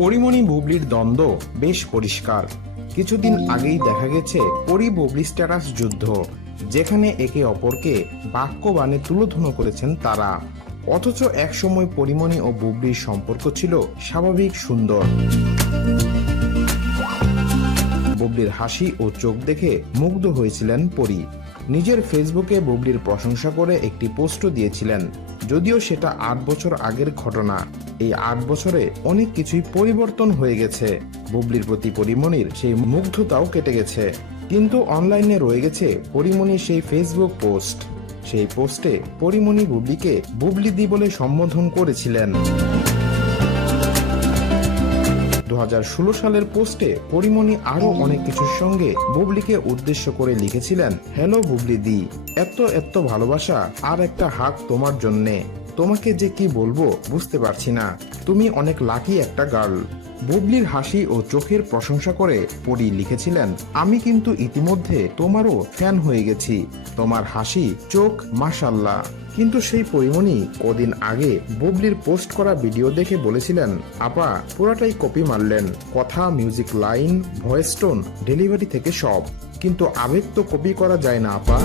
পরিমণি বুবলির দ্বন্দ্ব বেশ পরিষ্কার। কিছুদিন আগেই দেখা গেছে পরি বুবলি স্ট্যাটাস যুদ্ধ, যেখানে একে অপরকে বাক্যবাণে তুলোধুনো করেছেন তারা। অথচ একসময় পরিমণি ও বুবলির সম্পর্ক ছিল স্বাভাবিক, সুন্দর। বুবলির হাসি ও চোখ দেখে মুগ্ধ হয়েছিলেন পরি। নিজের ফেসবুকে বুবলির প্রশংসা করে একটি পোস্টও দিয়েছিলেন। যদিও সেটা 8 বছর আগের ঘটনা। এই 8 বছরে অনেক কিছুই পরিবর্তন হয়ে গেছে। বুবলির প্রতি পরিমণির সেই মুগ্ধতাও কেটে গেছে। কিন্তু অনলাইনে রয়ে গেছে পরিমণির সেই ফেসবুক পোস্ট। সেই পোস্টে পরিমণি বুবলিকে বুবলিদি বলে সম্বোধন করেছিলেন। 2016 সালের পোস্টে পরিমণি আরো অনেক কিছুর সঙ্গে বুবলিকে উদ্দেশ্য করে লিখেছিলেন, হ্যালো বুবলিদি, এত ভালোবাসা আর একটা হাত তোমার জন্যে। তোমাকে যে কি বলবো বুঝতে পারছি না, তুমি অনেক লাকি একটা গার্ল। বুবলির হাসি ও চোখের প্রশংসা করে পরি লিখেছিলেন, আমি কিন্তু ইতিমধ্যে তোমারও ফ্যান হয়ে গেছি, তোমার হাসি চোখ মাশাল্লাহ। কিন্তু সেই পরিমণি কদিন আগে বুবলির পোস্ট করা ভিডিও দেখে বলেছিলেন, আপা পুরাটাই কপি মারলেন, কথা, music line, voice tone, delivery থেকে সব। কিন্তু আবেগ তো কপি করা যায় না আপা।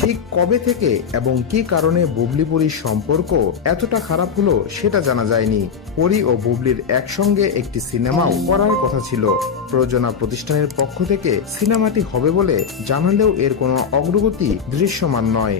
ঠিক কবে থেকে এবং কি কারণে বুবলি পরির সম্পর্ক এতটা খারাপ হলো সেটা জানা যায়নি। পরি ও বুবলির একসঙ্গে একটি সিনেমাও করার কথা ছিল। প্রযোজনা প্রতিষ্ঠানের পক্ষ থেকে সিনেমাটি হবে বলে জানালেও এর কোনো অগ্রগতি দৃশ্যমান নয়।